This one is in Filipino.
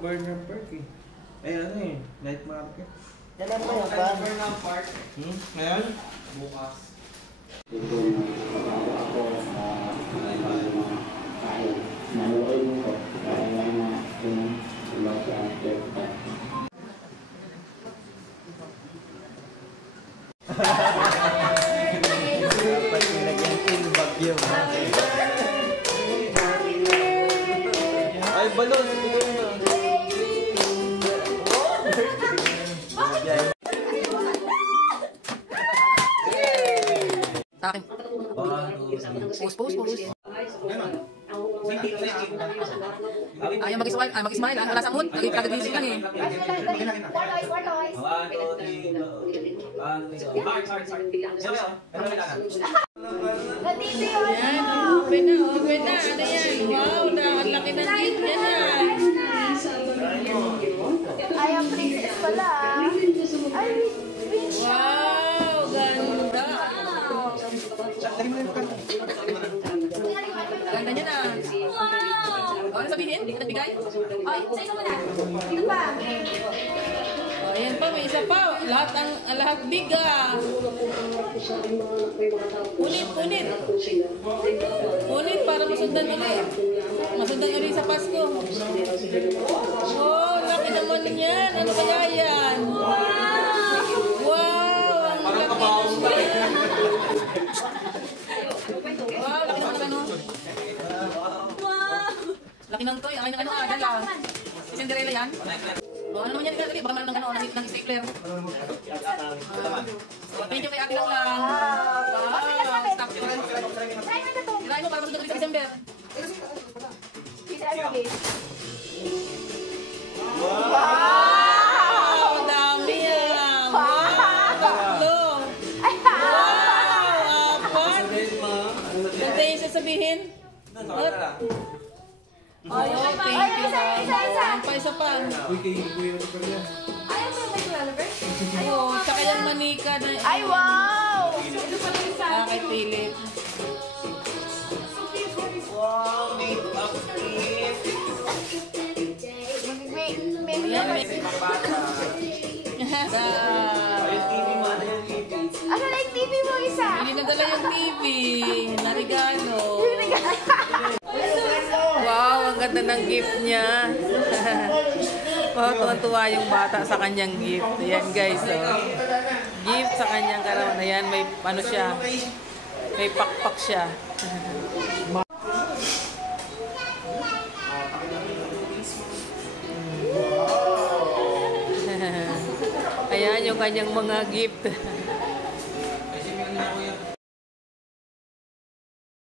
Burner Park eh. Ay ano eh, night market. Kailan ba yun ba? Burner Park. Ngayon? Bukas. Ito na ako sa kahit naluoy mo ko kaya na iba sa Jepta. Dapat nilagyan tin bagyo. Ay, balon! Bigay mo. Sa akin. Post. Ayaw mag-smile. Wala sa mood. Kagagising lang eh. Yan, open na. Ano yan? Wow, ang laki ng gift niya na. Ayaw, princess pala. Ay, Wow, ganda. Ganda niya na. Ano sabihin? Hindi ka nagbigay? ay, sa'yo mo na. Ito pa. Ayan pa, may isa pa. Lahat biga. Unit. Unit para masundan ulit. Masundan ulit sa Pasko. Oh, laki naman niyan. Ano kaya yan? Wow! Ang laki naman. Wow, laki naman ano. Laki ng toy. Ay, ano agad lang. Si Cinderella yan. Oh, ano naman yan? Baka meron ng stapler. Thank you kay ate lang lang. Wow! Stop it. Tirahin mo para masunod ulit sa December. Wow! Dami yan! Wow! Tatlo! Wow! Apat! Huwag tayo sasabihin? Ay, thank you. Isa pa. Uy, kay Kuya ano pa yan? Ayaw mo yung nag-lalabas? Ayun, tsaka yung manika na... Ay, wow! Kay Philip. Wow, make-up gift! Ayan, may... Yung TV mo, ano yung TV? Ano na yung TV mo isa? Hindi nadala yung TV na regalo. Wow, ang ganda ng gift niya. Wow, tuwan-tuwa yung bata sa kanyang gift. Ayan guys, oh. Gift sa kanyang karawan. Ayan, may ano siya. May pakpak siya. Ayan yung kanyang mga gift.